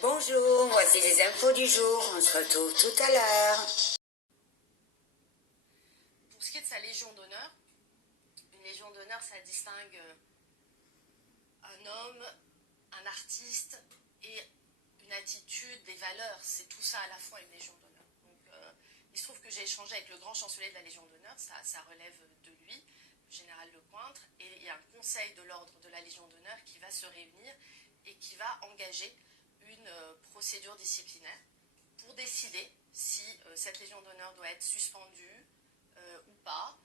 Bonjour, voici les infos du jour. On se retrouve tout à l'heure. Pour ce qui est de sa Légion d'honneur, une Légion d'honneur, ça distingue un homme, un artiste et une attitude, des valeurs. C'est tout ça à la fois une Légion d'honneur. Donc, il se trouve que j'ai échangé avec le grand chancelier de la Légion d'honneur, ça relève de lui, le général Lecointre, et il y a un conseil de l'ordre de la Légion d'honneur qui va se réunir et qui va engager une procédure disciplinaire pour décider si cette Légion d'honneur doit être suspendue ou pas,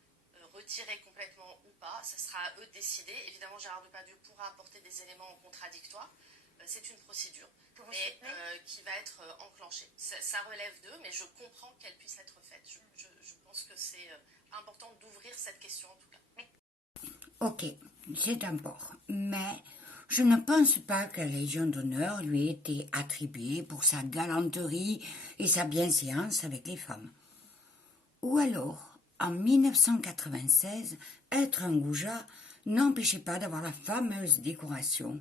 retirée complètement ou pas. Ça sera à eux de décider. Évidemment, Gérard Depardieu pourra apporter des éléments contradictoires. C'est une procédure qui va être enclenchée. Ça relève d'eux, mais je comprends qu'elle puisse être faite. Je pense que c'est important d'ouvrir cette question en tout cas. Ok, c'est important, mais je ne pense pas que la Légion d'honneur lui ait été attribuée pour sa galanterie et sa bienséance avec les femmes. Ou alors, en 1996, être un goujat n'empêchait pas d'avoir la fameuse décoration,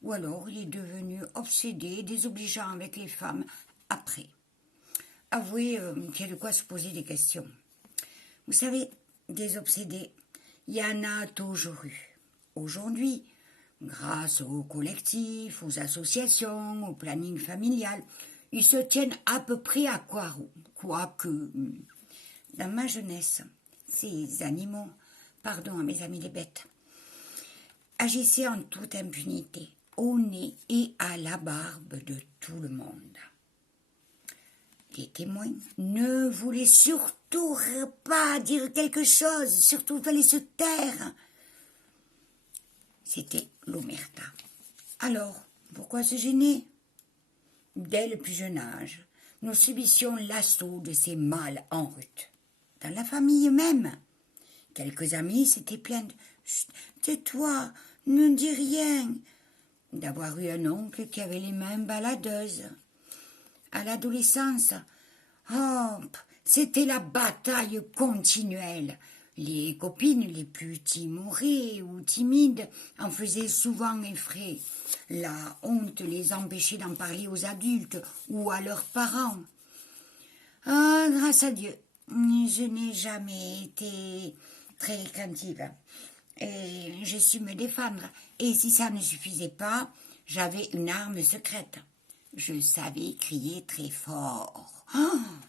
ou alors il est devenu obsédé, désobligeant avec les femmes après. Avouez qu'il y a de quoi se poser des questions. Vous savez, des obsédés, il y en a toujours eu. Aujourd'hui, grâce aux collectifs, aux associations, au planning familial, ils se tiennent à peu près à Coiroux. Quoique, dans ma jeunesse, ces animaux, pardon à mes amis les bêtes, agissaient en toute impunité, au nez et à la barbe de tout le monde. Les témoins ne voulaient surtout pas dire quelque chose, surtout il fallait se taire. C'était l'omerta. Alors, pourquoi se gêner? Dès le plus jeune âge, nous subissions l'assaut de ces mâles en rut. Dans la famille même, quelques amis s'étaient plaintes. « Tais-toi, ne dis rien !» d'avoir eu un oncle qui avait les mains baladeuses. À l'adolescence, c'était la bataille continuelle. Les copines les plus timorées ou timides en faisaient souvent effrayer. La honte les empêchait d'en parler aux adultes ou à leurs parents. Grâce à Dieu, je n'ai jamais été très craintive. Et je su me défendre. Et si ça ne suffisait pas, j'avais une arme secrète. Je savais crier très fort.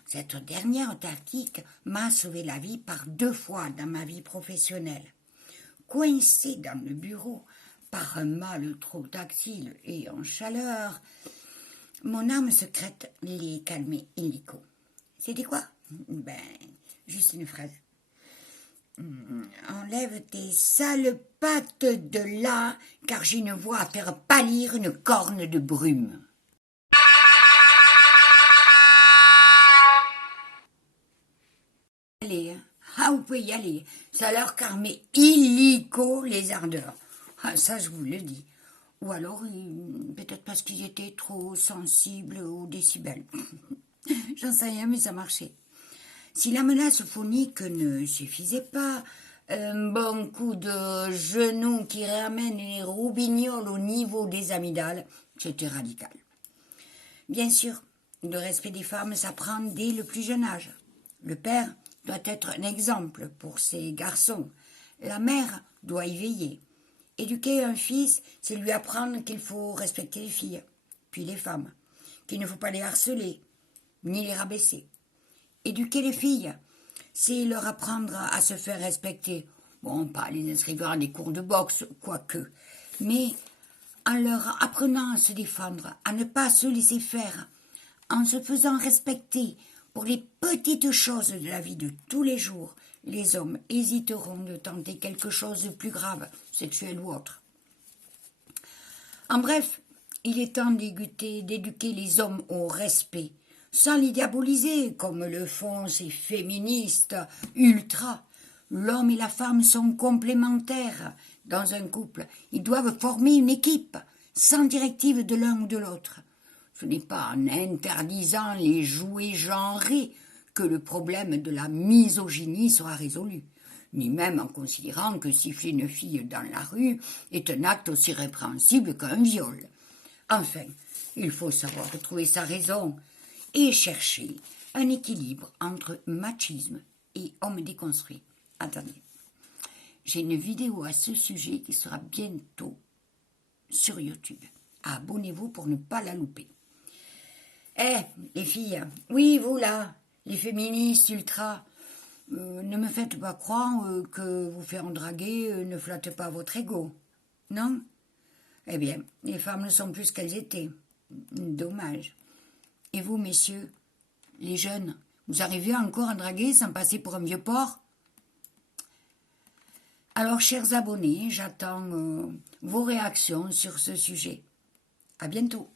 Cette dernière tactique m'a sauvé la vie par 2 fois dans ma vie professionnelle. Coincé dans le bureau par un mal trop tactile et en chaleur, mon arme secrète les calmait illico. C'était quoi? Juste une phrase. Enlève tes sales pattes de là, car j'ai une voix à faire pâlir une corne de brume. Allez, vous pouvez y aller. Ça leur calmait illico les ardeurs. Ça, je vous le dis. Ou alors, peut-être parce qu'ils étaient trop sensibles aux décibels. J'en sais rien, mais ça marchait. Si la menace phonique ne suffisait pas, un bon coup de genou qui ramène les roubignoles au niveau des amygdales, c'était radical. Bien sûr, le respect des femmes s'apprend dès le plus jeune âge. Le père doit être un exemple pour ses garçons. La mère doit y veiller. Éduquer un fils, c'est lui apprendre qu'il faut respecter les filles, puis les femmes, qu'il ne faut pas les harceler, ni les rabaisser. Éduquer les filles, c'est leur apprendre à se faire respecter. Bon, pas les inscrire à des cours de boxe, quoique, mais en leur apprenant à se défendre, à ne pas se laisser faire, en se faisant respecter pour les petites choses de la vie de tous les jours, les hommes hésiteront de tenter quelque chose de plus grave, sexuel ou autre. En bref, il est temps d'éduquer les hommes au respect, sans les diaboliser comme le font ces féministes ultra. L'homme et la femme sont complémentaires dans un couple. Ils doivent former une équipe, sans directive de l'un ou de l'autre. Ce n'est pas en interdisant les jouets genrés que le problème de la misogynie sera résolu, ni même en considérant que siffler une fille dans la rue est un acte aussi répréhensible qu'un viol. Enfin, Il faut savoir trouver sa raison et chercher un équilibre entre machisme et homme déconstruit. Attendez, j'ai une vidéo à ce sujet qui sera bientôt sur YouTube. Abonnez-vous pour ne pas la louper. Les filles, oui, vous là, les féministes ultra, ne me faites pas croire que vous faire draguer ne flatte pas votre ego, non? Eh bien, les femmes ne sont plus ce qu'elles étaient. Dommage. Et vous, messieurs, les jeunes, vous arrivez encore à draguer sans passer pour un vieux porc? Alors, chers abonnés, j'attends vos réactions sur ce sujet. À bientôt.